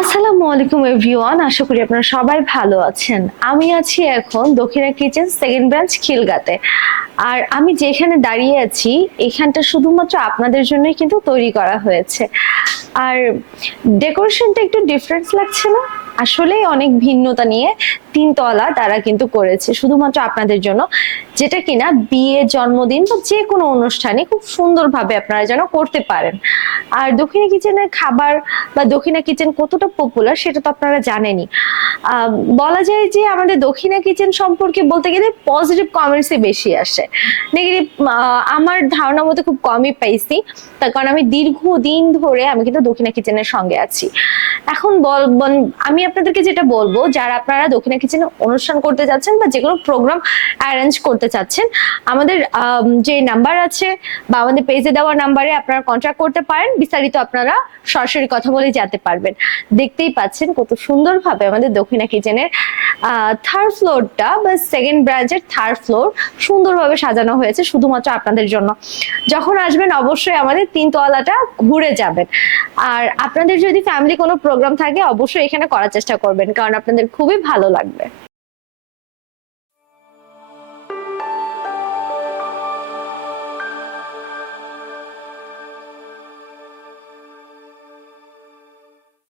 আসসালামু আলাইকুম এভরিওয়ান, আশা করি আপনারা সবাই ভালো আছেন। আমি আছি এখন দক্ষিণা কিচেন সেকেন্ড ব্রাঞ্চ খিলগাতে। আর আমি যেখানে দাঁড়িয়ে আছি, এখানটা শুধুমাত্র আপনাদের জন্যই কিন্তু তৈরি করা হয়েছে। আর ডেকোরেশনটা একটু ডিফারেন্স লাগছে না? আসলেই অনেক ভিন্নতা নিয়ে তিনতলা তারা কিন্তু করেছে, শুধুমাত্র আপনাদের জন্য। যেটা কিনা বিয়ে জন্মদিন বা যে কোনো অনুষ্ঠানে খুব সুন্দরভাবে আপনারা যেন করতে পারেন। আর দক্ষিণা কিচেনের খাবার বা দক্ষিণা কিচেন কতটা পপুলার সেটা তো আপনারা জানেনই। বলা যায় যে আমাদের দক্ষিণা কিচেন সম্পর্কে বলতে গেলে পজিটিভ কমেন্টসই বেশি আসে। নেগেটিভ আমার ধারণা মতো খুব কমই পাইছি। তার কারণ আমি দীর্ঘদিন ধরে আমি কিন্তু দক্ষিণা কিচেনের সঙ্গে আছি। এখন বল আমি আপনাদেরকে যেটা বলব যারা আপনারা দক্ষিণা কিচেনে অনুষ্ঠান করতে যাচ্ছেন বা যে কোনো প্রোগ্রাম অ্যারেঞ্জ করতে চাচ্ছেন আমাদের আম, যে নাম্বার আছে বা আমাদের পেজে দেওয়া নাম্বারে আপনারা কন্ট্যাক্ট করতে পারেন বিস্তারিত আপনারা সরাসরি কথা বলে যেতে পারবেন। দেখতেই পাচ্ছেন কত সুন্দরভাবে আমাদের দক্ষিণা কিচেনের থার্ড ফ্লোরটা বা সেকেন্ড ব্রাঞ্চের থার্ড ফ্লোর সুন্দরভাবে সাজানো হয়েছে শুধুমাত্র আপনাদের জন্য। যখন আসবেন অবশ্যই আমাদের তিনতলাটা ঘুরে যাবেন। আর আপনাদের যদি ফ্যামিলি কোনো প্রোগ্রাম থাকে, অবশ্যই এখানে করার চেষ্টা করবেন, কারণ আপনাদের খুবই ভালো লাগবে।